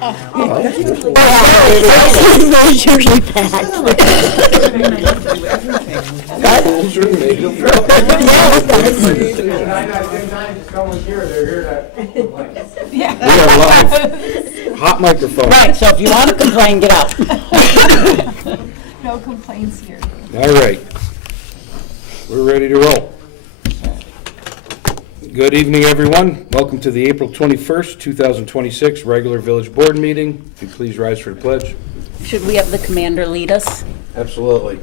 on now. It's usually packed. Schools are made of We are live. Hot microphone. Right, so if you want to complain, get out. No complaints here. All right. We're ready to roll. Good evening, everyone. Welcome to the April 21st, 2026 regular village board meeting. If you please rise for the pledge. Should we have the commander lead us? Absolutely.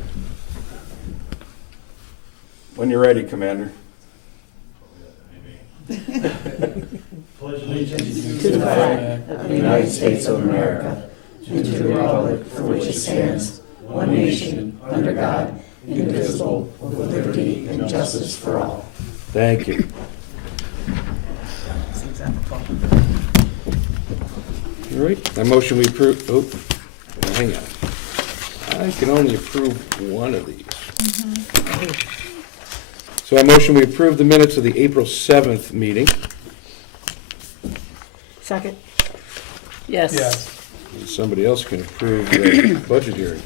When you're ready, Commander. Pledge allegiance to the flag of the United States of America, and to the republic for which it stands, one nation, under God, indivisible, with liberty and justice for all. Thank you. All right, I motion we approve, hang on. I can only approve one of these. So I motion we approve the minutes of the April 7th meeting. Second. Yes. And somebody else can approve the budget hearing.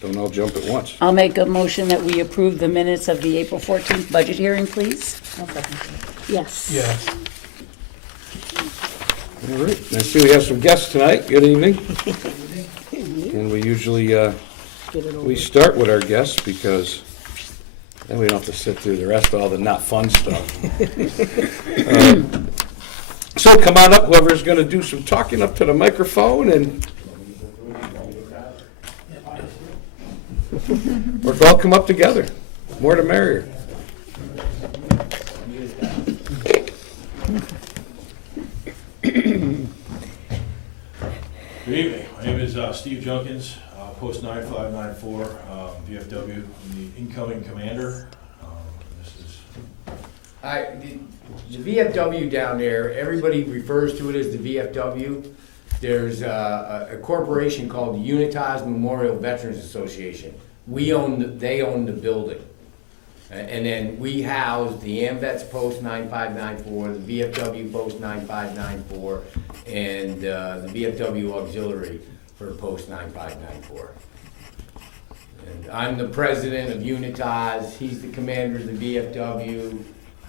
Don't all jump at once. I'll make a motion that we approve the minutes of the April 14th budget hearing, please. Yes. Yes. All right, I see we have some guests tonight. Good evening. And we usually, we start with our guests because then we don't have to sit through the rest of all the not fun stuff. So come on up, whoever's going to do some talking up to the microphone, and or all come up together. More the merrier. Good evening. My name is Steve Junkins, post 9594, VFW. I'm the incoming commander. This is The VFW down there, everybody refers to it as the VFW. There's a corporation called the Unitas Memorial Veterans Association. They own the building. And then we house the AMVETS Post 9594, the VFW Post 9594, and the VFW Auxiliary for Post 9594. And I'm the president of Unitas, he's the commander of the VFW.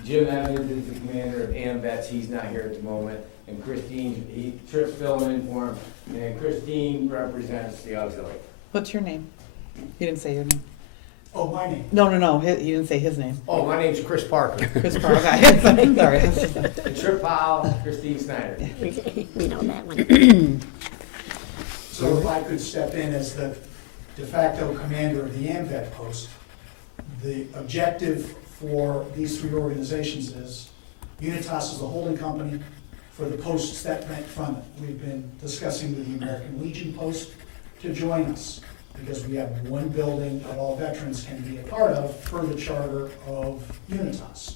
Jim Evans is the commander of AMVETS, he's not here at the moment. And Christine, Tripp's filling in for him, and Christine represents the auxiliary. What's your name? You didn't say your name. Oh, my name? No. He didn't say his name. Oh, my name's Chris Parker. Chris Parr. Okay. Sorry. Tripp Powell, Christine Snyder. We know that one. So if I could step in as the de facto commander of the AMVET post, the objective for these three organizations is Unitas is the holding company for the posts that rent from it. We've been discussing with the American Legion Post to join us because we have one building that all veterans can be a part of per the charter of Unitas.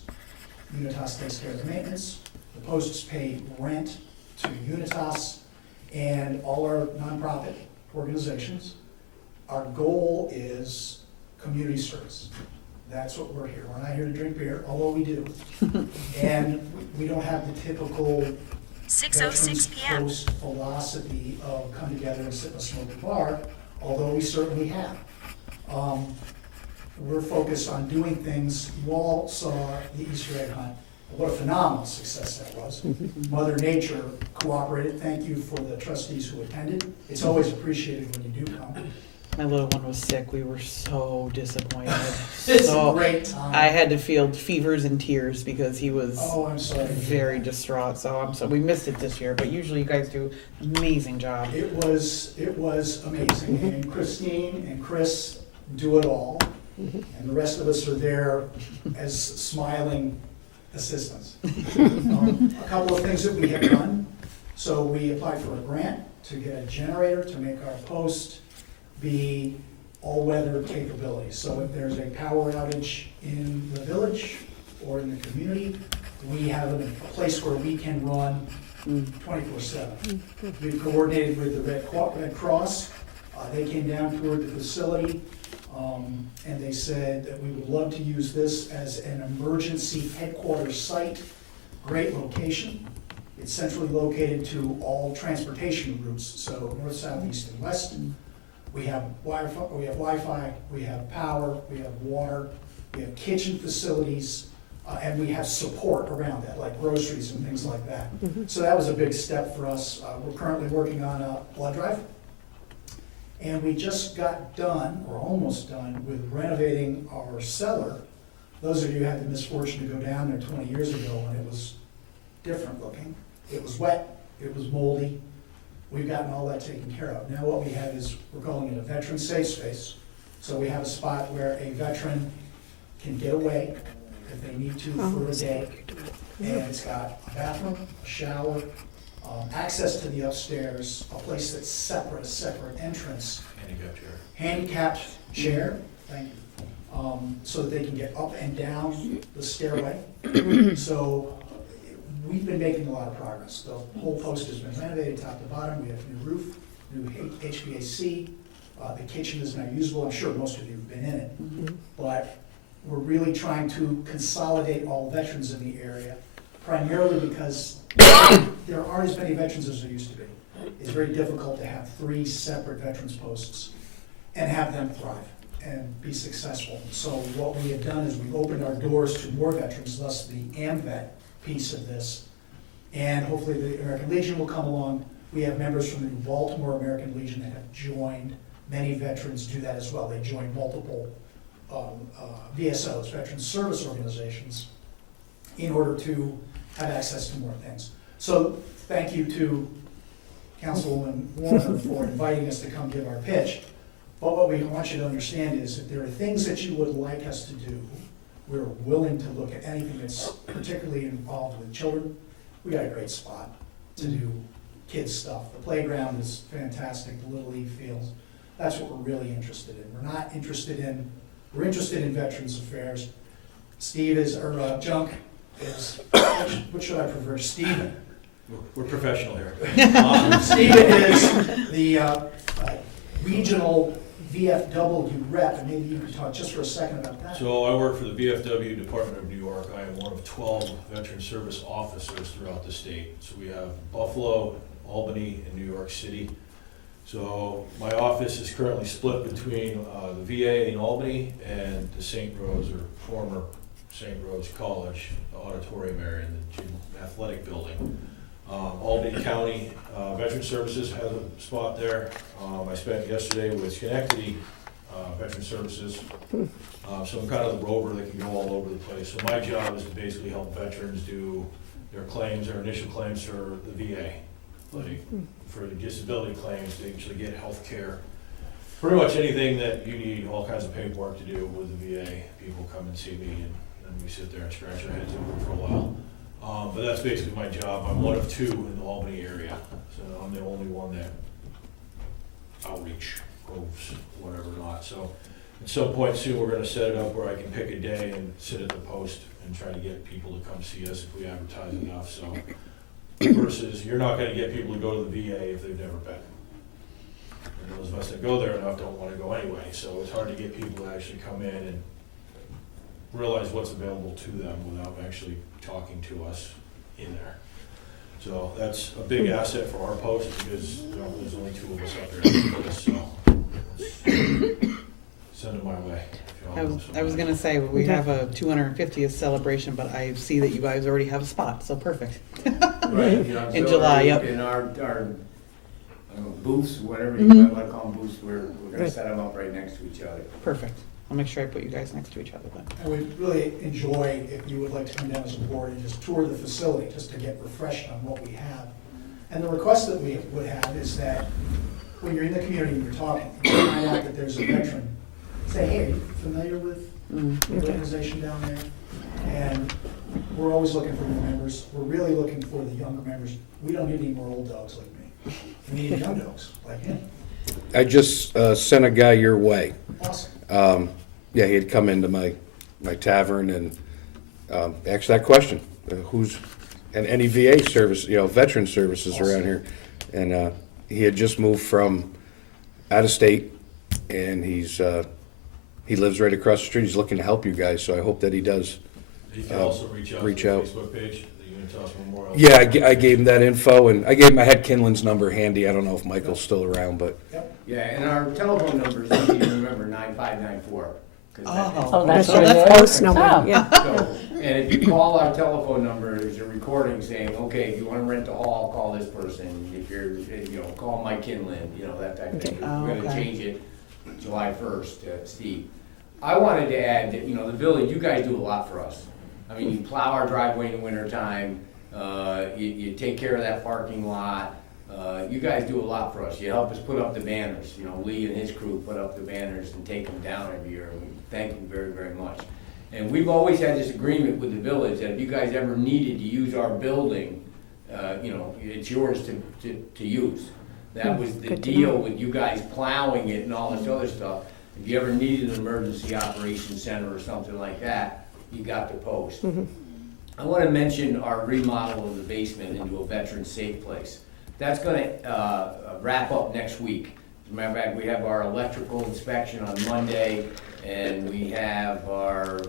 Unitas takes care of the maintenance, the posts pay rent to Unitas, and all our nonprofit organizations. Our goal is community service. That's what we're here. We're not here to drink beer, although we do. And we don't have the typical 6:06 p.m. post philosophy of come together and sit in a smoking bar, although we certainly have. We're focused on doing things. You all saw the Easter egg hunt. What a phenomenal success that was. Mother Nature cooperated. Thank you for the trustees who attended. It's always appreciated when you do come. My little one was sick. We were so disappointed. It's So a great time. I had to field fevers and tears because he was Oh, I'm sorry. very distraught. So we missed it this year, but usually you guys do an amazing job. It was amazing. And Christine and Chris do it all. And the rest of us are there as smiling assistants. A couple of things that we have done. So we applied for a grant to get a generator to make our post be all-weather capability. So if there's a power outage in the village or in the community, we have a place where we can run 24/7. We've coordinated with the Red Cross. They came down, toured the facility, and they said that we would love to use this as an emergency headquarters site. Great location. It's centrally located to all transportation routes, so north, south, east, and west. We have Wi-Fi, we have power, we have water, we have kitchen facilities, and we have support around that, like groceries and things like that. So that was a big step for us. We're currently working on a blood drive. And we just got done, or almost done, with renovating our cellar. Those of you who had the misfortune to go down there 20 years ago, and it was different looking. It was wet, it was moldy. We've gotten all that taken care of. Now what we have is, we're calling it a veteran safe space. So we have a spot where a veteran can get away if they need to for a day. And it's got a bathroom, a shower, access to the upstairs, a place that's separate, a separate entrance. Handicapped chair, thank you. So that they can get up and down the stairway. So we've been making a lot of progress. The whole post has been renovated top to bottom. We have new roof, new HVAC. The kitchen is now usable. I'm sure most of you have been in it. But we're really trying to consolidate all veterans in the area, primarily because there aren't as many veterans as there used to be. It's very difficult to have 3 separate veterans posts and have them thrive and be successful. So what we have done is we've opened our doors to more veterans, thus the AMVET piece of this. And hopefully the American Legion will come along. We have members from the Baltimore American Legion that have joined. Many veterans do that as well. They join multiple VSOs, Veteran Service Organizations, in order to have access to more things. So thank you to Councilwoman Warner for inviting us to come give our pitch. But what we want you to understand is that there are things that you would like us to do. We're willing to look at anything that's particularly involved with children. We got a great spot to do kids stuff. The playground is fantastic, the Little League fields. That's what we're really interested in. We're interested in veterans affairs. Junk is, what should I prefer, Steven? We're professional here. Steven is the regional VFW rep, and maybe you could talk just for a second about that. So I work for the VFW Department of New York. I am one of 12 veteran service officers throughout the state. So we have Buffalo, Albany, and New York City. So my office is currently split between the VA in Albany and the St. Rose, or former St. Rose College auditorium area in the gym athletic building. Albany County Veteran Services has a spot there. I spent yesterday with Schenectady Veteran Services. So I'm kind of the rover that can go all over the place. So my job is to basically help veterans do their claims, their initial claims for the VA. Like for the disability claims, they actually get health care. Pretty much anything that you need, all kinds of paperwork to do with the VA. People come and see me, and we sit there and scratch our heads over for a while. But that's basically my job. I'm one of 2 in the Albany area, so I'm the only one that outreach, goes, whatever not. So at some point soon, we're gonna set it up where I can pick a day and sit at the post and try to get people to come see us if we advertise enough, so. Versus, you're not gonna get people to go to the VA if they've never been. And those of us that go there enough don't wanna go anyway, so it's hard to get people to actually come in and realize what's available to them without actually talking to us in there. So that's a big asset for our post because there's only 2 of us up there doing this, so send them my way. I was gonna say, we have a 250th celebration, but I see that you guys already have a spot, so perfect. Right. In July, yep. In our booths, whatever you might want to call them booths, we're gonna set them up right next to each other. Perfect. I'll make sure I put you guys next to each other then. I would really enjoy if you would like to come down as a board and just tour the facility, just to get refreshed on what we have. And the request that we would have is that when you're in the community and you're talking, you find out that there's a veteran, say, hey, are you familiar with the organization down there? And we're always looking for new members. We're really looking for the younger members. We don't need any more old dogs like me. We need young dogs like him. I just sent a guy your way. Awesome. Yeah, he had come into my tavern and asked that question: who's and any VA service, veteran services around here, and he had just moved from out of state, and he lives right across the street. He's looking to help you guys, so I hope that he does. You can also reach out reach to the out. Facebook page, the Unitas Memorial. Yeah, I gave him that info, and I had Kinlan's number handy. I don't know if Michael's still around, but Yeah, and our telephone number is easy to remember, 9594. Oh, that's That's where the it post is? number, Oh. yeah. So, and if you call our telephone number, there's a recording saying, okay, if you wanna rent a hall, call this person. If you're, call Mike Kinlan, that type of thing. Oh, We're gonna okay. change it July 1st, Steve. I wanted to add that, the village, you guys do a lot for us. I mean, you plow our driveway in the wintertime, you take care of that parking lot. You guys do a lot for us. You help us put up the banners. Lee and his crew put up the banners and take them down every year. And we thank you very, very much. And we've always had this agreement with the village that if you guys ever needed to use our building, it's yours to use. That was the Good to deal know. with you guys plowing it and all this other stuff. If you ever needed an emergency operations center or something like that, you got the post. I want to mention our remodel of the basement into a veteran safe place. That's gonna wrap up next week. As a matter of fact, we have our electrical inspection on Monday, and we have our,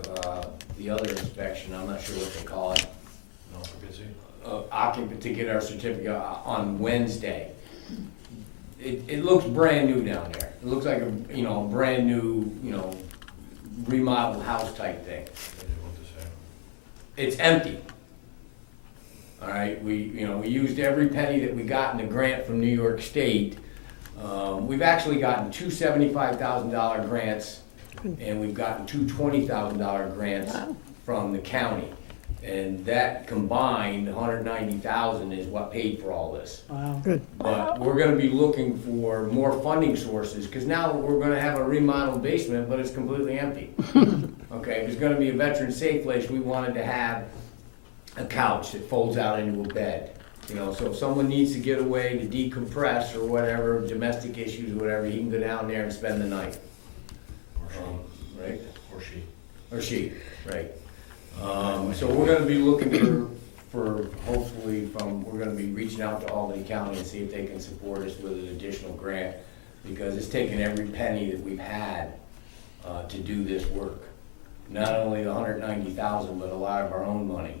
the other inspection, I'm not sure what they call it, No, occupancy. occupancy, to get our certificate on Wednesday. It looks brand new down there. It looks like a, brand new, remodeled house type thing. I didn't want to say. It's empty. All right, we used every penny that we got in the grant from New York State. We've actually gotten two $75,000 grants, and we've gotten two $20,000 grants from the county. And that combined, $190,000 is what paid for all this. Wow. But we're gonna be looking for more funding sources, because now we're gonna have a remodeled basement, but it's completely empty. Okay, if it's gonna be a veteran safe place, we wanted to have a couch that folds out into a bed. So if someone needs to get away to decompress or whatever, domestic issues or whatever, he can go down there and spend the night. Right? Or she, right. So we're gonna be looking for hopefully we're gonna be reaching out to Albany County and see if they can support us with an additional grant, because it's taken every penny that we've had to do this work. Not only the $190,000, but a lot of our own money.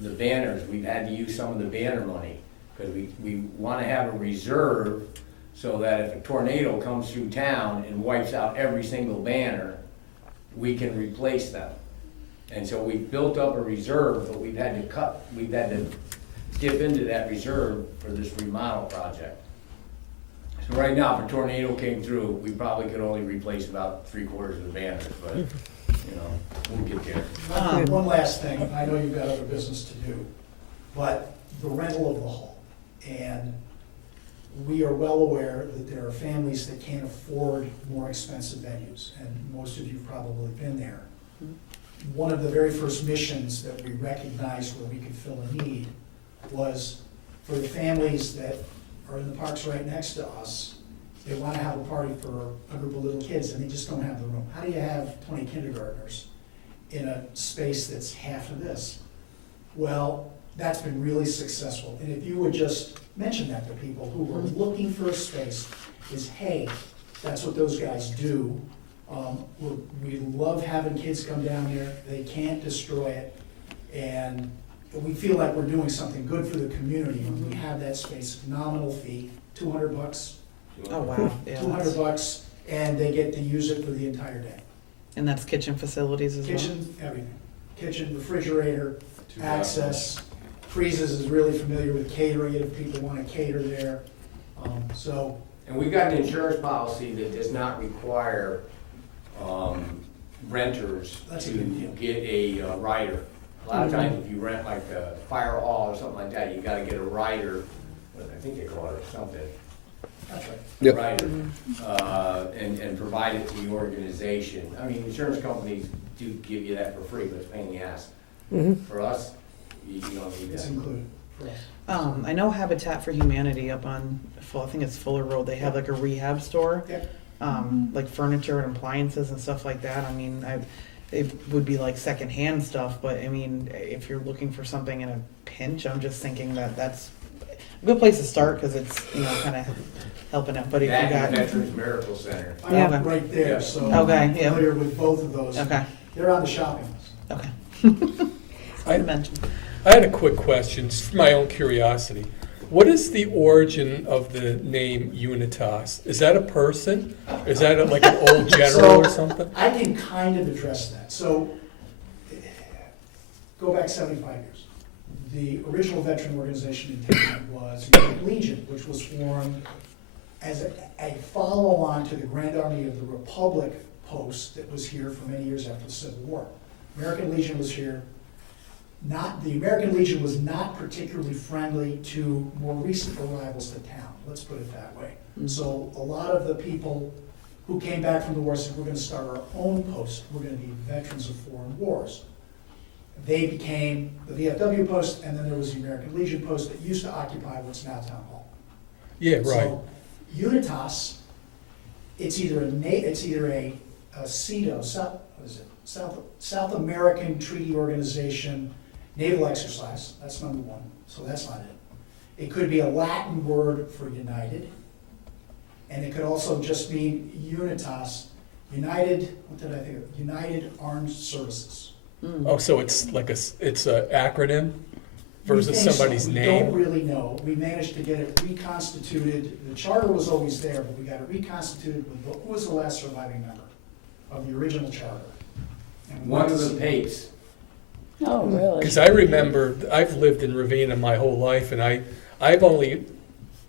The banners, we've had to use some of the banner money, because we wanna have a reserve so that if a tornado comes through town and wipes out every single banner, we can replace them. And so we've built up a reserve, but we've had to dip into that reserve for this remodel project. So right now, if a tornado came through, we probably could only replace about 3/4 of the banners, but, we'll get there. One last thing, I know you've got other business to do, but the rental of the hall. And we are well aware that there are families that can't afford more expensive venues, and most of you have probably been there. One of the very first missions that we recognized where we could fill a need was for the families that are in the parks right next to us. They want to have a party for a group of little kids and they just don't have the room. How do you have 20 kindergartners in a space that's half of this? Well, that's been really successful. And if you would just mention that to people who are looking for a space, is, hey, that's what those guys do. We love having kids come down there. They can't destroy it. And we feel like we're doing something good for the community when we have that space, nominal fee, $200. Oh, wow. Yeah, $200, and they get to use it for the entire day. And that's kitchen facilities as well? Kitchen, everything. Kitchen, refrigerator, access. Freezes is really familiar with catering if people want to cater there. And we've got an insurance policy that does not require renters That's a to good deal. get a rider. A lot of times if you rent like a fire hall or something like that, you gotta get a rider, I think they call it something. That's right. Yep. Rider, and provide it to the organization. I mean, insurance companies do give you that for free, but it's a pain in the ass. For us, you don't need It's that. included for us. I know Habitat for Humanity up on, I think it's Fuller Road, they have like a rehab store. Yep. Like furniture and appliances and stuff like that. I mean, it would be like secondhand stuff, but I mean, if you're looking for something in a pinch, I'm just thinking that that's a good place to start, because it's, kind of helping out. But if you That got, and Veterans Miracle Center. I'm Okay. right there, so Okay, I'm yeah. familiar with both of those. okay, They're on the shopping list. okay. I mentioned. I had a quick question, just for my own curiosity. What is the origin of the name Unitas? Is that a person? Is that like an old general or something? I can kind of address that. So, go back 75 years. The original veteran organization in town was American Legion, which was formed as a follow-on to the Grand Army of the Republic post that was here for many years after the Civil War. American Legion was here. The American Legion was not particularly friendly to more recent arrivals to town, let's put it that way. So a lot of the people who came back from the war said, we're gonna start our own post, we're gonna be veterans of foreign wars. They became the VFW post, and then there was the American Legion post that used to occupy what's now Town Hall. Yeah, right. So Unitas, it's either a CEDO, South American Treaty Organization naval exercise, that's number one, so that's not it. It could be a Latin word for united, and it could also just mean Unitas, United, what did I think of? United Armed Services. Oh, so it's like it's a acronym We versus think so. somebody's We name? don't really know. We managed to get it reconstituted. The charter was always there, but we got it reconstituted with, who was the last surviving member of the original charter? And we One went of to the see- papes. Oh, really? Because I remember, I've lived in Ravena my whole life, and I've only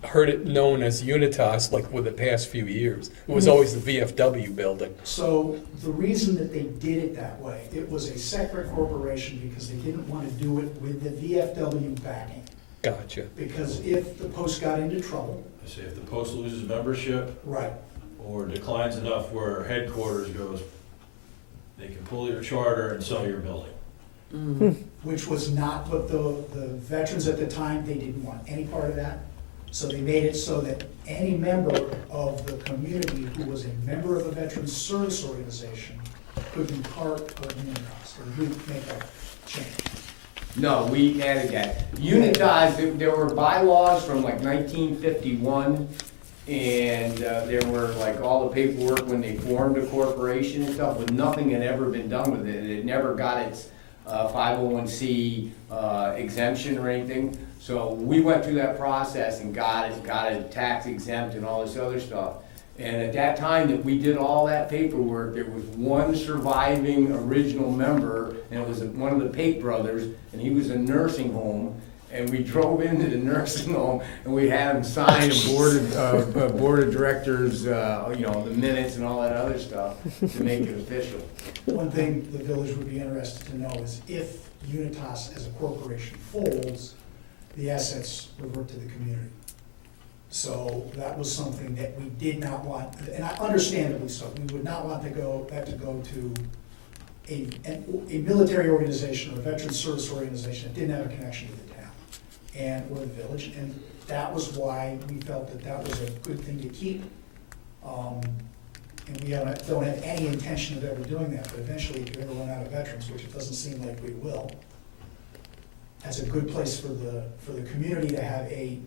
heard it known as Unitas like with the past few years. It was always the VFW building. So the reason that they did it that way, it was a separate corporation because they didn't want to do it with the VFW backing. Gotcha. Because if the post got into trouble, I say if the post loses membership right, or declines enough where headquarters goes, they can pull your charter and sell your building. which was not what the veterans at the time, they didn't want any part of that. So they made it so that any member of the community who was a member of a veterans service organization could be part of Unitas, or we make that change. No, we added that. Unitas, there were bylaws from like 1951, and there were like all the paperwork when they formed a corporation and stuff, but nothing had ever been done with it. It never got its 501c exemption or anything. So we went through that process and got it tax exempt and all this other stuff. And at that time that we did all that paperwork, there was one surviving original member, and it was one of the Pate brothers, and he was in a nursing home. And we drove into the nursing home, and we had him sign a board of directors, the minutes and all that other stuff to make it official. One thing the village would be interested to know is if Unitas as a corporation folds, the assets revert to the community. So that was something that we did not want, and understandably so, we would not want that to go to a military organization or a veteran service organization that didn't have a connection to the town or the village, and that was why we felt that was a good thing to keep. And we don't have any intention of ever doing that, but eventually if you ever run out of veterans, which it doesn't seem like we will, that's a good place for the community to have a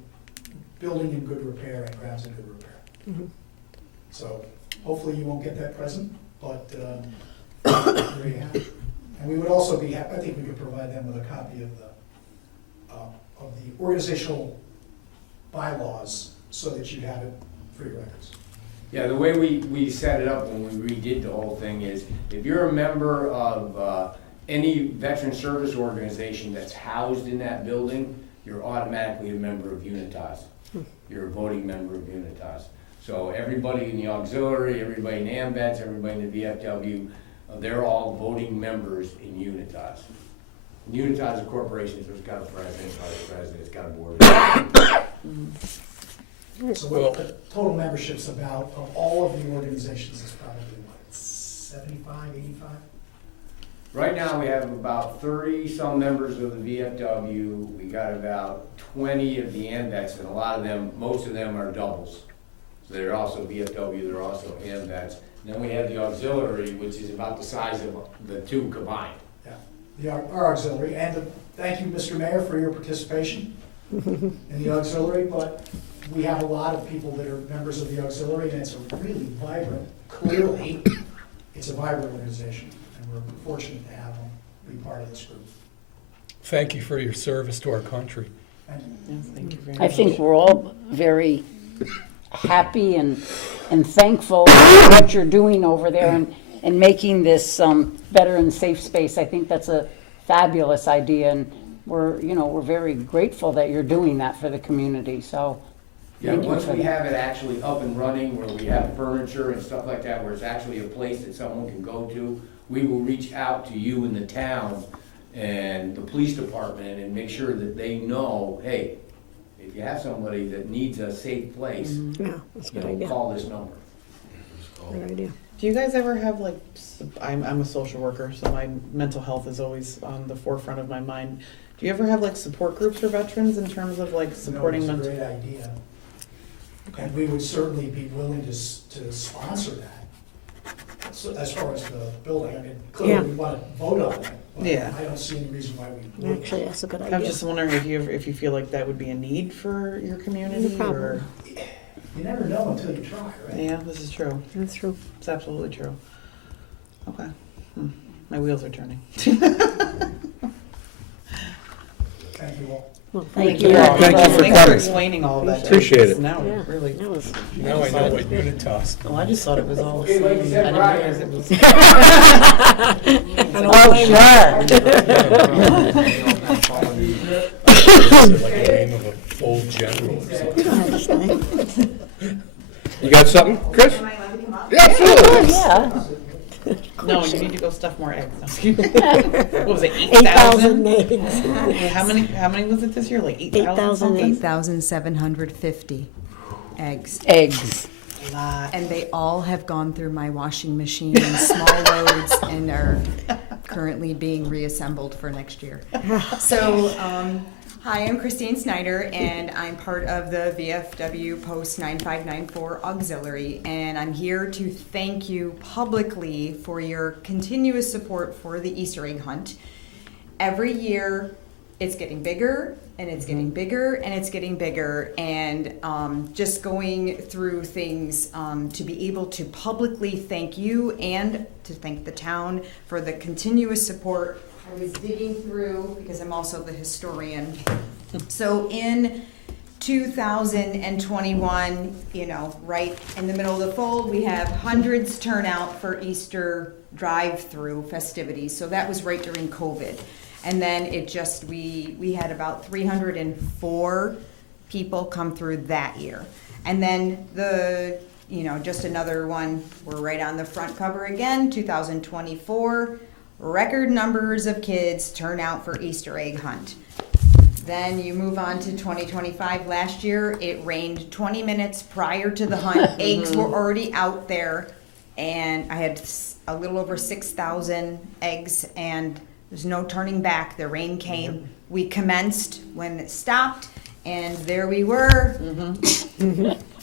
building in good repair and grounds in good repair. So hopefully you won't get that present, but there you have it. And we would also be happy, I think we could provide them with a copy of the organizational bylaws so that you have it for your records. Yeah, the way we set it up when we redid the whole thing is, if you're a member of any veteran service organization that's housed in that building, you're automatically a member of Unitas. You're a voting member of Unitas. So everybody in the auxiliary, everybody in AMVETS, everybody in the VFW, they're all voting members in Unitas. And Unitas is a corporation, so it's got a president, vice president, it's got a board. So what the total membership's about, of all of the organizations, is probably what, 75, 85? Right now, we have about 30-some members of the VFW. We got about 20 of the AMVETS, and a lot of them, most of them are doubles. So they're also VFW, they're also AMVETS. And then we have the auxiliary, which is about the size of the two combined. Yeah, our auxiliary, and thank you, Mr. Mayor, for your participation in the auxiliary, but we have a lot of people that are members of the auxiliary, and it's a really vibrant, clearly, it's a vibrant organization, and we're fortunate to have them be part of this group. Thank you for your service to our country. And Yes, thank you very I much. think we're all very happy and thankful for what you're doing over there and making this better and safe space. I think that's a fabulous idea, and we're very grateful that you're doing that for the community, so Yeah, thank you once for we that. have it actually up and running, where we have furniture and stuff like that, where it's actually a place that someone can go to, we will reach out to you in the town and the police department and make sure that they know, hey, if you have somebody that needs a safe place, Yeah, that's a you good know, idea. call this number. Good idea. Do you guys ever have like, I'm a social worker, so my mental health is always on the forefront of my mind. Do you ever have like support groups for veterans in terms of like supporting It's a mental? great idea. And we would certainly be willing to sponsor that. So as far as the building, I mean, clearly we want to vote on it. But Yeah. I don't see any reason why we wouldn't. Actually, that's a good I'm idea. just wondering if you feel like that would be a need for your community, Probably. or, You never know until you try, right? yeah, this is true. That's true. It's absolutely true. Okay. My wheels are turning. Thank you all. Well, Thank you. all. Thank you for Thanks for coming. explaining all of that. Appreciate it. Now, Yeah. really. That was, Now I know what Unitas. Well, I just thought it was all the Okay, same. like you said, I didn't Brian. realize it was. Oh, sure. Like the name of an old general or something. You got something, Chris? Yeah, absolutely. Yeah. No, you need to go stuff more eggs. No. What was it, 8,000 8,000? eggs. How many was it this year? Like 8,000 8,000 something? 8,750 eggs. Eggs. A lot. And they all have gone through my washing machine in small loads and are currently being reassembled for next year. So, hi, I'm Christine Snyder, and I'm part of the VFW Post 9594 Auxiliary, and I'm here to thank you publicly for your continuous support for the Easter egg hunt. Every year, it's getting bigger, and it's getting bigger, and it's getting bigger, and just going through things to be able to publicly thank you and to thank the town for the continuous support. I was digging through, because I'm also the historian. So in 2021, right in the middle of the fold, we have hundreds turn out for Easter drive-through festivities. So that was right during COVID. And then we had about 304 people come through that year. And then just another one, we're right on the front cover again, 2024, record numbers of kids turn out for Easter egg hunt. Then you move on to 2025. Last year, it rained 20 minutes prior to the hunt. Eggs were already out there, and I had a little over 6,000 eggs, and there's no turning back. The rain came. We commenced when it stopped, and there we were,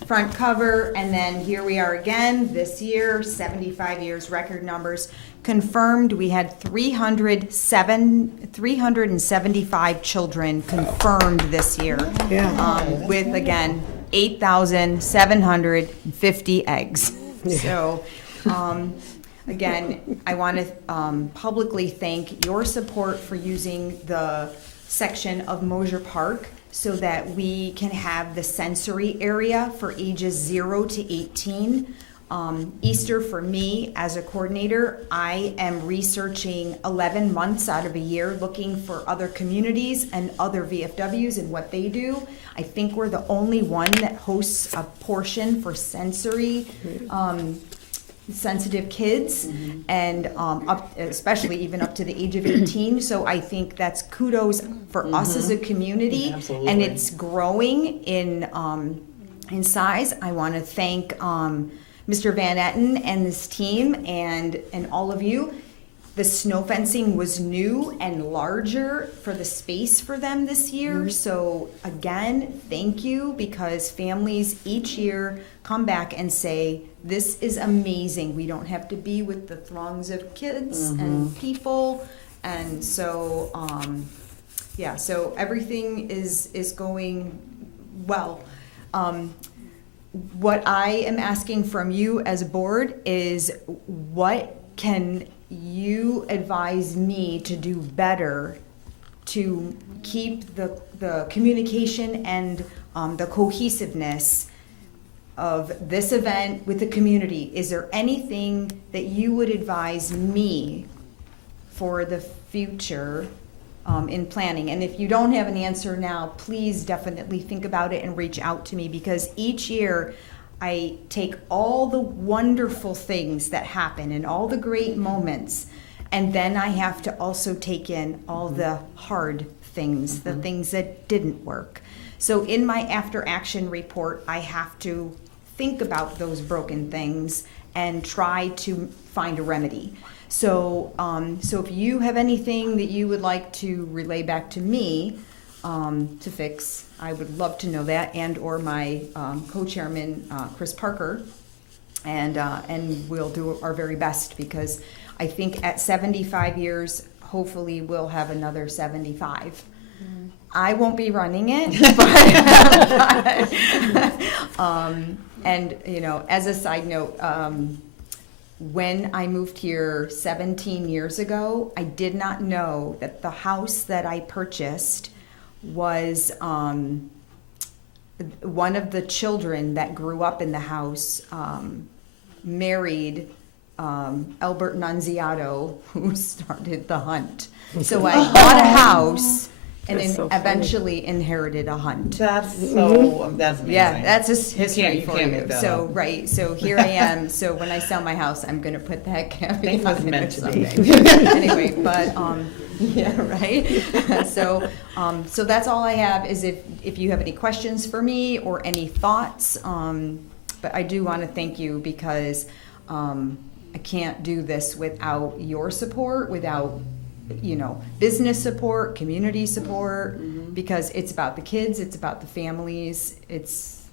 front cover, and then here we are again this year, 75 years, record numbers. Confirmed, we had 375 children confirmed this year. With, again, 8,750 eggs. So, again, I want to publicly thank your support for using the section of Mosier Park so that we can have the sensory area for ages 0 to 18. Easter for me as a coordinator, I am researching 11 months out of a year looking for other communities and other VFWs and what they do. I think we're the only one that hosts a portion for sensory sensitive kids and especially even up to the age of 18. So I think that's kudos for us as a community. Absolutely. And it's growing in size. I want to thank Mr. Van Etten and this team and all of you. The snow fencing was new and larger for the space for them this year. So again, thank you, because families each year come back and say, this is amazing. We don't have to be with the throngs of kids and people. And so, so everything is going well. What I am asking from you as a board is, what can you advise me to do better to keep the communication and the cohesiveness of this event with the community, is there anything that you would advise me for the future in planning? And if you don't have an answer now, please definitely think about it and reach out to me, because each year I take all the wonderful things that happen and all the great moments, and then I have to also take in all the hard things, the things that didn't work. So in my after action report, I have to think about those broken things and try to find a remedy. So, so if you have anything that you would like to relay back to me to fix, I would love to know that, and or my co-chairman Chris Parker, and we'll do our very best, because I think at 75 years, hopefully we'll have another 75. I won't be running it, but and you know, as a side note, when I moved here 17 years ago, I did not know that the house that I purchased was one of the children that grew up in the house married Albert Nunziato, who started the hunt. So I bought a house and then eventually inherited a hunt. That's so, that's amazing. Yeah, that's his history you for can't you. make that So, up. right, so here I am. So when I sell my house, I'm gonna put that Think caveat it was in there meant to be. someday. Anyway, but, yeah, right? So, so that's all I have, is if you have any questions for me or any thoughts, but I do wanna thank you, because, I can't do this without your support, without, you know, business support, community support, because it's about the kids, it's about the families, it's,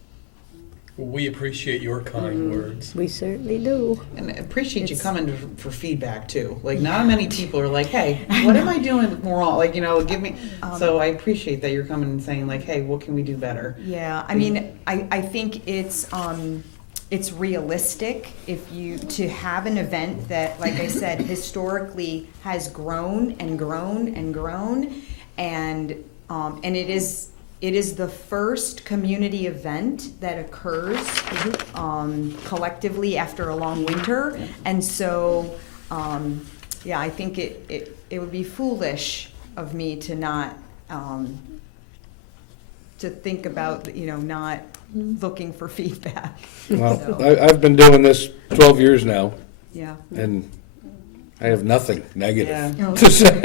We appreciate your kind words. We certainly do. And I appreciate you It's- coming for feedback too. Like, not many people are like, hey, what am I doing wrong? Like, you know, give me, so I appreciate that you're coming and saying like, hey, what can we do better? yeah, I mean, I think it's realistic if you, to have an event that, like I said, historically has grown and grown and grown, and it is the first community event that occurs collectively after a long winter, and so yeah, I think it would be foolish of me to not to think about, you know, not looking for feedback. Well, So, I've been doing this 12 years now, yeah. and I have nothing negative Yeah. to say. And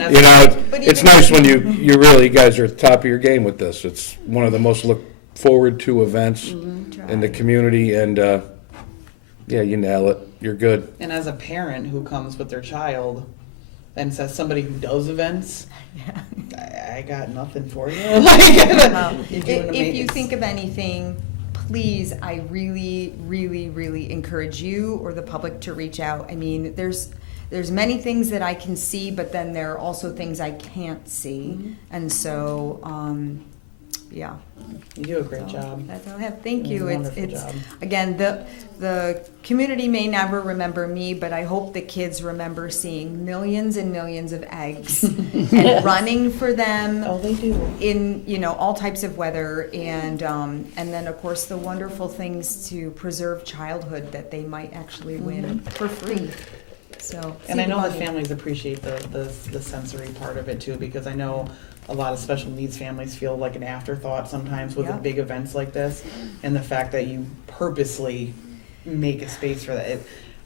that's- You know, But it's even- nice when you really, you guys are at the top of your game with this. It's one of the most look forward to events in the community, and yeah, you nail it. You're good. And as a parent who comes with their child and says somebody who does events, I got nothing for you. Like, you're doing If you amazing. think of anything, please, I really, really, really encourage you or the public to reach out. I mean, there's many things that I can see, but then there are also things I can't see. And so, yeah. You do a great So job. That's all I have. Thank You you. do a It's, wonderful it's, job. again, the community may never remember me, but I hope the kids remember seeing millions and millions of eggs and running for them Oh, they do. in, you know, all types of weather, and then of course the wonderful things to preserve childhood that they might actually win for free. So, And I know the see families appreciate the sensory part of it too, because I know a lot of special needs families feel like an afterthought sometimes with Yeah. big events like this, and the fact that you purposely make a space for that,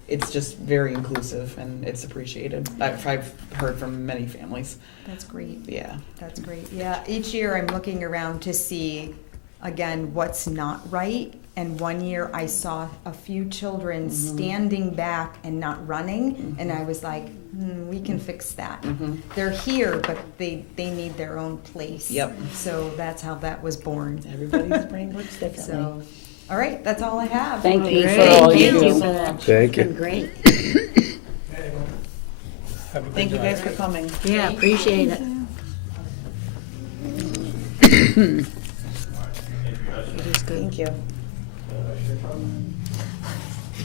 it's just very inclusive and it's appreciated. I've heard from many families. That's great. Yeah. That's great. Yeah, each year I'm looking around to see, again, what's not right. And one year I saw a few children standing back and not running, and I was like, we can fix that. They're here, but they need their own place. Yep. So that's how that was born. Everybody's brain works differently. So, all right, that's all I have. Thank you for Great. all Thank you you. do. so much. Thank you. Been great. Have a good Thank you night. guys for coming. Yeah, appreciate it. It is good. Thank you.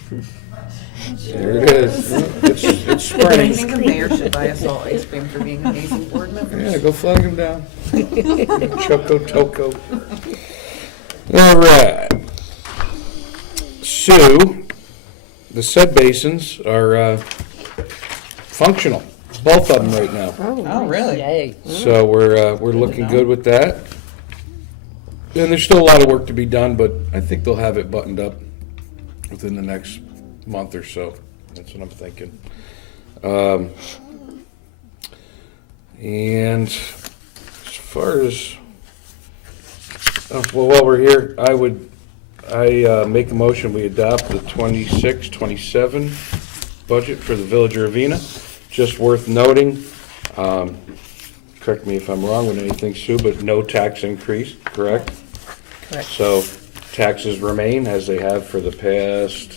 There it is. It's I spring. think the mayor should buy us all ice cream for being amazing board members. Yeah, go flag him down. Choco Toco. All right. Sue, the said basins are functional, both of them right now. Oh, really? Yay. So we're looking good with that. And there's still a lot of work to be done, but I think they'll have it buttoned up within the next month or so. That's what I'm thinking. And as far as, well, while we're here, I make a motion, we adopt the 26-27 budget for the Village of Ravena. Just worth noting, correct me if I'm wrong with anything, Sue, but no tax increase, correct? Correct. So taxes remain as they have for the past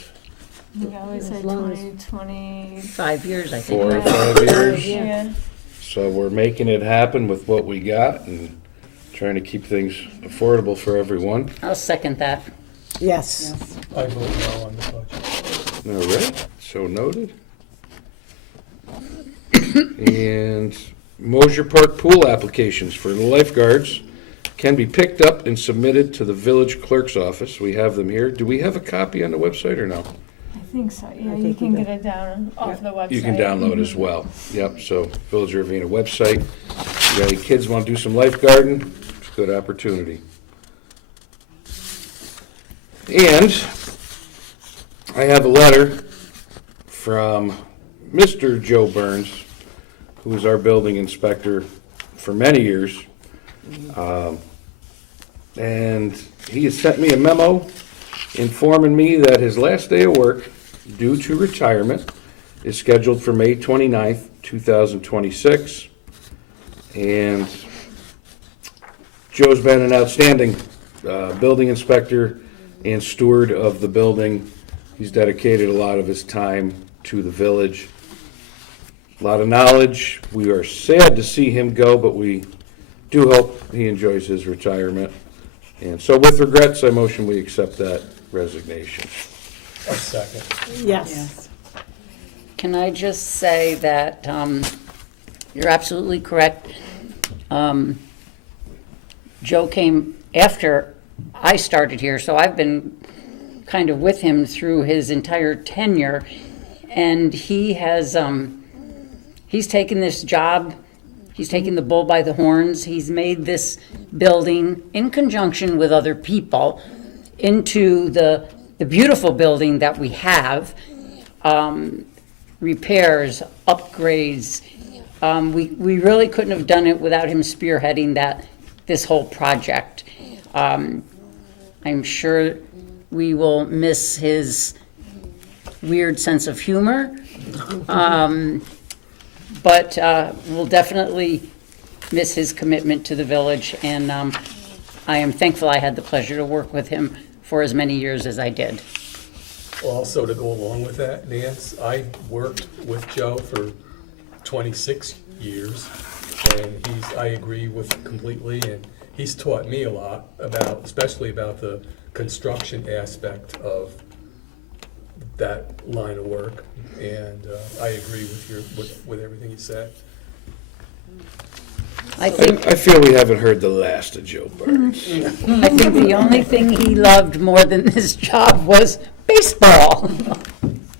We always said 2020. 5 years, I think. 4 or right? 5 years. Yeah. So we're making it happen with what we got and trying to keep things affordable for everyone. I'll second that. Yes. I vote no on the budget. All right, so noted. And Mosier Park pool applications for the lifeguards can be picked up and submitted to the village clerk's office. We have them here. Do we have a copy on the website or no? I think so. Yeah, you can get it down off the website. You can download as well. Yep, so Village of Ravena website. If you got any kids want to do some lifeguarding, it's a good opportunity. And I have a letter from Mr. Joe Burns, who was our building inspector for many years. And he has sent me a memo informing me that his last day of work, due to retirement, is scheduled for May 29th, 2026. And Joe's been an outstanding building inspector and steward of the building. He's dedicated a lot of his time to the village. A lot of knowledge. We are sad to see him go, but we do hope he enjoys his retirement. And so with regrets, I motion we accept that resignation. A second. Yes. Can I just say that you're absolutely correct. Joe came after I started here, so I've been kind of with him through his entire tenure. And he has, he's taken this job, he's taken the bull by the horns. He's made this building, in conjunction with other people, into the beautiful building that we have. Repairs, upgrades. We really couldn't have done it without him spearheading this whole project. I'm sure we will miss his weird sense of humor, but we'll definitely miss his commitment to the village, and I am thankful I had the pleasure to work with him for as many years as I did. Also, to go along with that, Nance, I worked with Joe for 26 years, and I agree with completely, and he's taught me a lot about, especially about the construction aspect of that line of work, and I agree with everything you said. I think I feel we haven't heard the last of Joe Burns. I think the only thing he loved more than this job was baseball.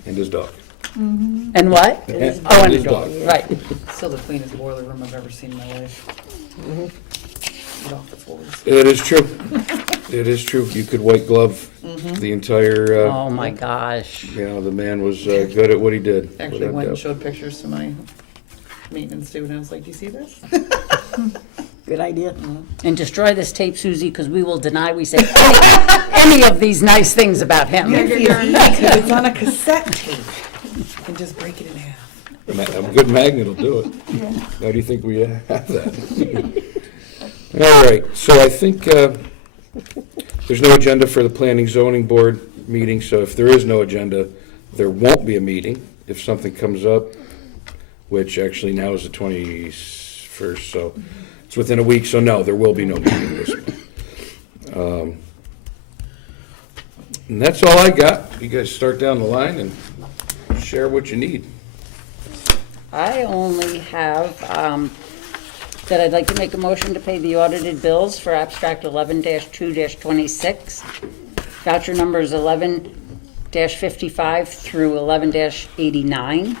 And his dog. And what? And Oh, and his a dog, dog. right. Still the cleanest boiler room I've ever seen in my life. Get off the floors. It is true. It is true. You could white glove the entire, Oh, my gosh. the man was good at what he did. Actually without went and doubt. showed pictures to my maintenance dude, and I was like, do you see this? Good idea. And destroy this tape, Susie, because we will deny we say any of these nice things about him. It's on a cassette tape. You can just break it in half. A good magnet will do it. How do you think we have that? All right, so I think there's no agenda for the Planning Zoning Board meeting, so if there is no agenda, there won't be a meeting. If something comes up, which actually now is the 21st, so it's within a week, so no, there will be no meeting this month. And that's all I got. You guys start down the line and share what you need. I only have, that I'd like to make a motion to pay the audited bills for abstract 11-2-26, voucher numbers 11-55 through 11-89,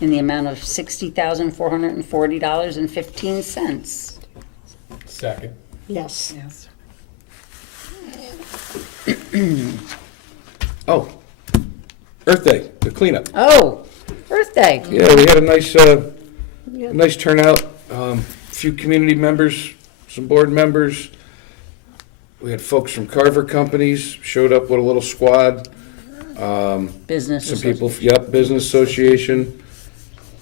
in the amount of $60,440.15. Second. Yes. Yes. Oh, Earth Day, the cleanup. Oh, Earth Day. Yeah, we had a nice turnout. Few community members, some board members. We had folks from Carver Companies showed up with a little squad. Business. Some people, yep, Business Association.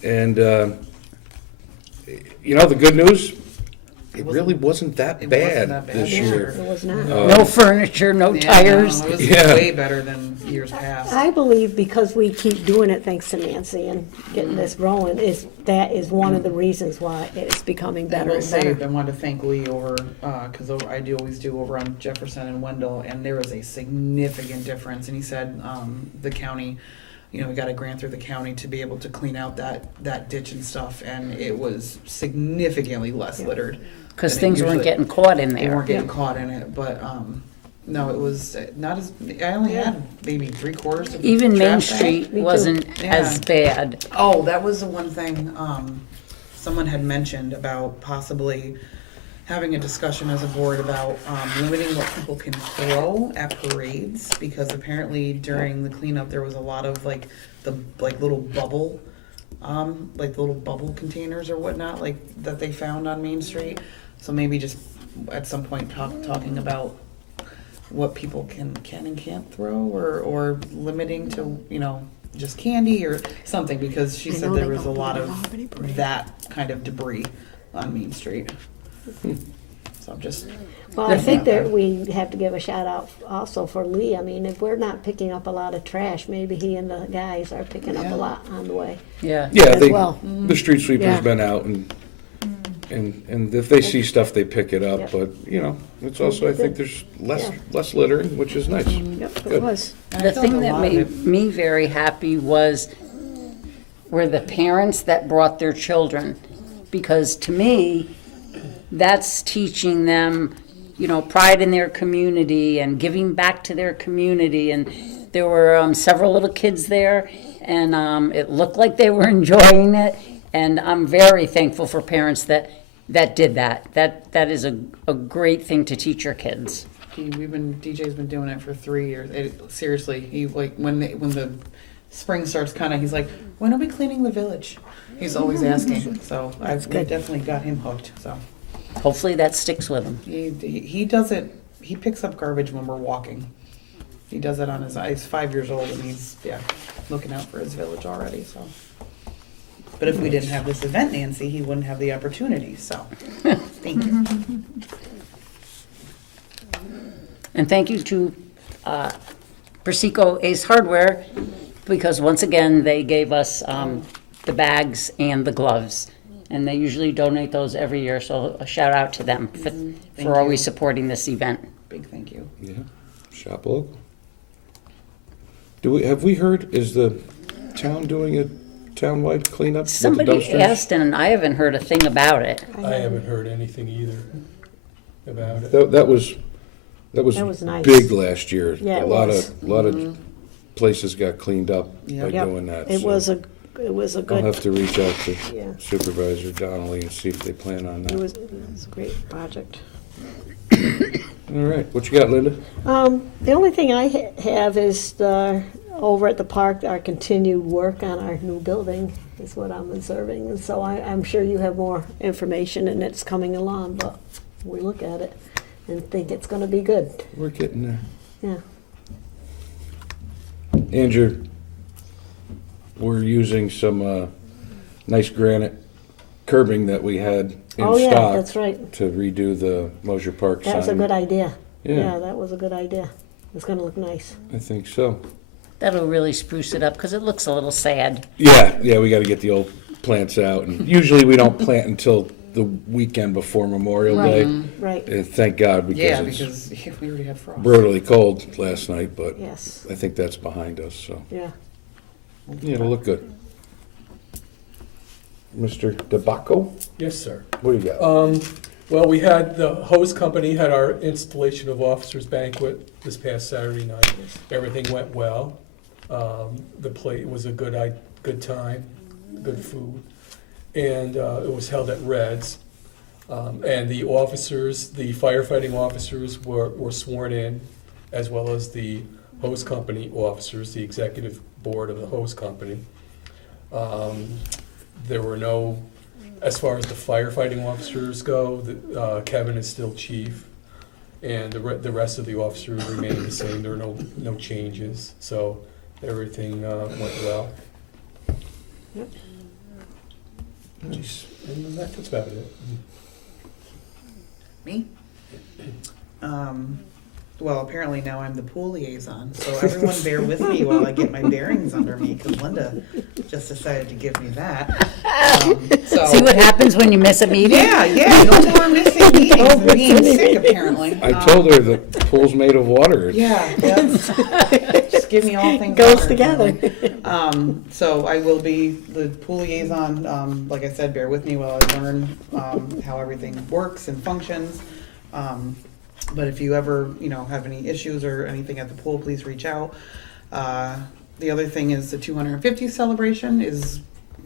And, the good news, it really wasn't that It wasn't bad that bad this this year. year. It was not. No furniture, no Yeah, tires. no, it was Yeah. way better than years past. I believe because we keep doing it, thanks to Nancy and getting this rolling, that is one of the reasons why it's becoming I better will and say, better. I wanted to thank Lee over, because I do always do over on Jefferson and Wendell, and there was a significant difference. And he said the county, we got a grant through the county to be able to clean out that ditch and stuff, and it was significantly less littered. Because than it things weren't usually- getting caught in They there. weren't getting caught in it, but no, it was not as. I only had maybe 3/4 of Even Main trash bag. Street Me too. wasn't as Yeah. bad. Oh, that was the one thing someone had mentioned about possibly having a discussion as a board about limiting what people can throw at parades, because apparently during the cleanup there was a lot of little bubble containers or whatnot that they found on Main Street. So maybe just at some point talking about what people can and can't throw, or limiting to just candy or something, because she I said know there they was a don't lot do it of all anymore. that kind of debris on Main Street. So I'm just, Well, I think that we have to give a shout out also for Lee. I mean, if we're not picking up a lot of trash, maybe he and the guys are picking up Yeah. a lot on the way. Yeah. Yeah, As well. the street sweeper's Yeah. been out and if they see stuff, they pick it up, Yep. but, it's also, I think there's Yeah. less littering, which is nice. Yep, Good. it was. and I The feel like thing a that lot of made it- me very happy were the parents that brought their children. Because to me, that's teaching them, pride in their community and giving back to their community. And there were several little kids there, and it looked like they were enjoying it. And I'm very thankful for parents that did that. That is a great thing to teach your kids. DJ's been doing it for 3 years. Seriously, he when the spring starts, he's like, when are we cleaning the village? He's always asking. So we definitely got him hooked. So Hopefully that sticks with them. he does it. He picks up garbage when we're walking. He does it on he's 5 years old, and he's looking out for his village already. So. But if we didn't have this event, Nancy, he wouldn't have the opportunity. So, thank you. And thank you to Persico Ace Hardware, because once again, they gave us the bags and the gloves. And they usually donate those every year, so a shout out to them Thank for always you. supporting this event. Big thank you. Yeah, shop local. Have we heard, is the town doing a townwide cleanup with the Somebody dumpsters? asked, and I haven't heard a thing about it. I haven't heard anything either about it. That was That was nice. big last year. Yeah, it A lot was. of places got cleaned up Yeah. by Yep. doing that. It so was a I'll good, have to reach out to Yeah. Supervisor Donnelly and see if they plan on it that. was a great project. All right, what you got, Linda? The only thing I have is over at the park, our continued work on our new building is what I'm observing. And so I'm sure you have more information and it's coming along, but we look at it and think it's gonna be good. We're getting there. Yeah. Andrew, we're using some nice granite curbing that we had in Oh, yeah, stock that's right. to redo the Mosher Park sign. That was a good idea. Yeah. Yeah, that was a good idea. It's gonna look nice. I think so. That'll really spruce it up, because it looks a little sad. Yeah, we got to get the old plants out, and usually we don't plant until the weekend before Memorial Day. Right, And thank God, Yeah, because it's because we already had frost. brutally cold last night, but yes, I think that's behind us, so, yeah. yeah, it'll look good. Mr. DeBacco, Yes, sir. what do you got? Well, we had, the hose company had our installation of officers banquet this past Saturday night. Everything went well. The plate was a good time, good food. And it was held at Red's. And the officers, the firefighting officers were sworn in, as well as the hose company officers, the executive board of the hose company. There were no, as far as the firefighting officers go, Kevin is still chief, and the rest of the officers remain the same. There are no changes, so everything went well. Nice. And that's about it. Me? Well, apparently now I'm the pool liaison, so everyone bear with me while I get my bearings under me, because Linda just decided to give me that. See what happens when you miss a meeting? Yeah, no more missing meetings and being sick, apparently. I told her the pool's made of water. Yeah, just give me all things. Goes water, together. apparently. So I will be the pool liaison. Like I said, bear with me while I learn how everything works and functions. But if you ever, have any issues or anything at the pool, please reach out. The other thing is the 250th celebration is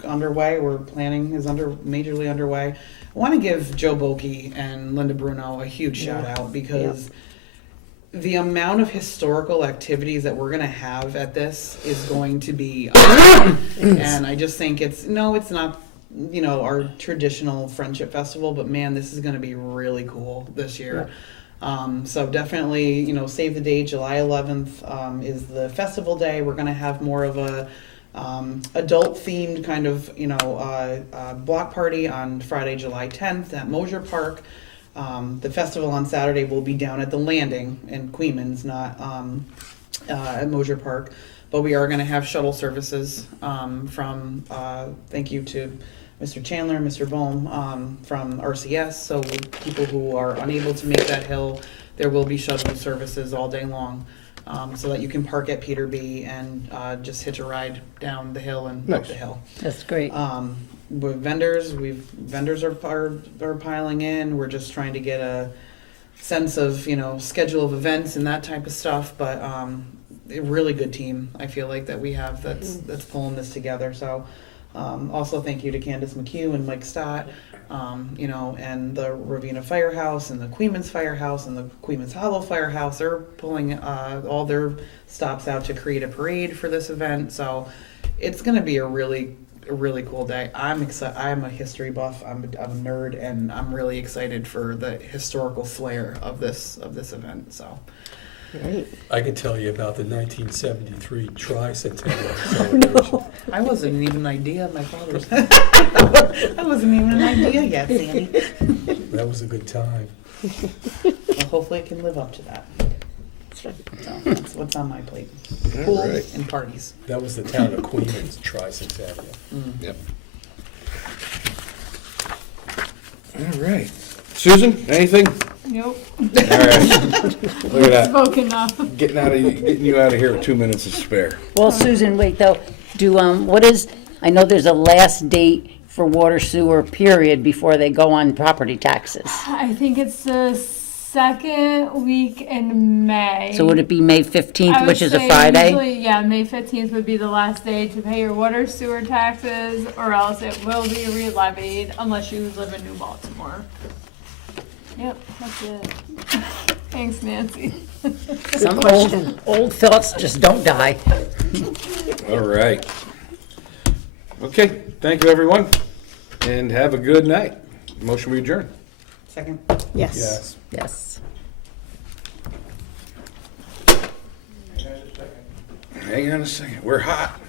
underway. Majorly underway. I want to give Joe Bulkey and Linda Bruno a huge shout out because the amount of historical activities that we're going to have at this is going to be and I just think it's not our traditional friendship festival, but man, this is going to be really cool this year. So definitely, save the date. July 11th is the festival day. We're going to have more of a adult themed kind of block party on Friday, July 10th at Mosier Park. The festival on Saturday will be down at the Landing in Queens, not at Mosier Park. But we are going to have shuttle services from thank you to Mr. Chandler and Mr. Bohm from RCS. So people who are unable to make that hill, there will be shuttle services all day long so that you can park at Peterby and just hitch a ride down the hill and up the hill. That's great. With vendors, vendors are piling in. We're just trying to get a sense of schedule of events and that type of stuff. But a really good team I feel like that we have that's pulling this together. So. Also, thank you to Candace McHugh and Mike Stott, and the Ravena Firehouse and the Queens Firehouse and the Queens Hollow Firehouse. They're pulling all their stops out to create a parade for this event. So it's going to be a really cool day. I'm excited. I'm a history buff. I'm a nerd, and I'm really excited for the historical flair of this event. So. Great. I can tell you about the 1973 tricentennial celebration. I wasn't even an idea of my father's. I wasn't even an idea yet, Sandy. That was a good time. Well, hopefully I can live up to that. So that's what's on my plate. Pool right. and parties. That was the town of Queens tricentennial. Yep. All right. Susan, anything? Nope. All right. Look at that. Spoken enough. Getting you out of here with 2 minutes to spare. Well, Susan, wait though, I know there's a last date for water sewer period before they go on property taxes. I think it's the second week in May. So would it be May I 15th, would which is a say Friday? Usually, May 15th would be the last day to pay your water sewer taxes, or else it will be re-levied unless you live in New Baltimore. Yep, that's it. Thanks, Nancy. Some old thoughts just don't die. All right. Okay, thank you, everyone, and have a good night. Motion we adjourn. Second. Yes. Yes. Hang on a second. We're hot.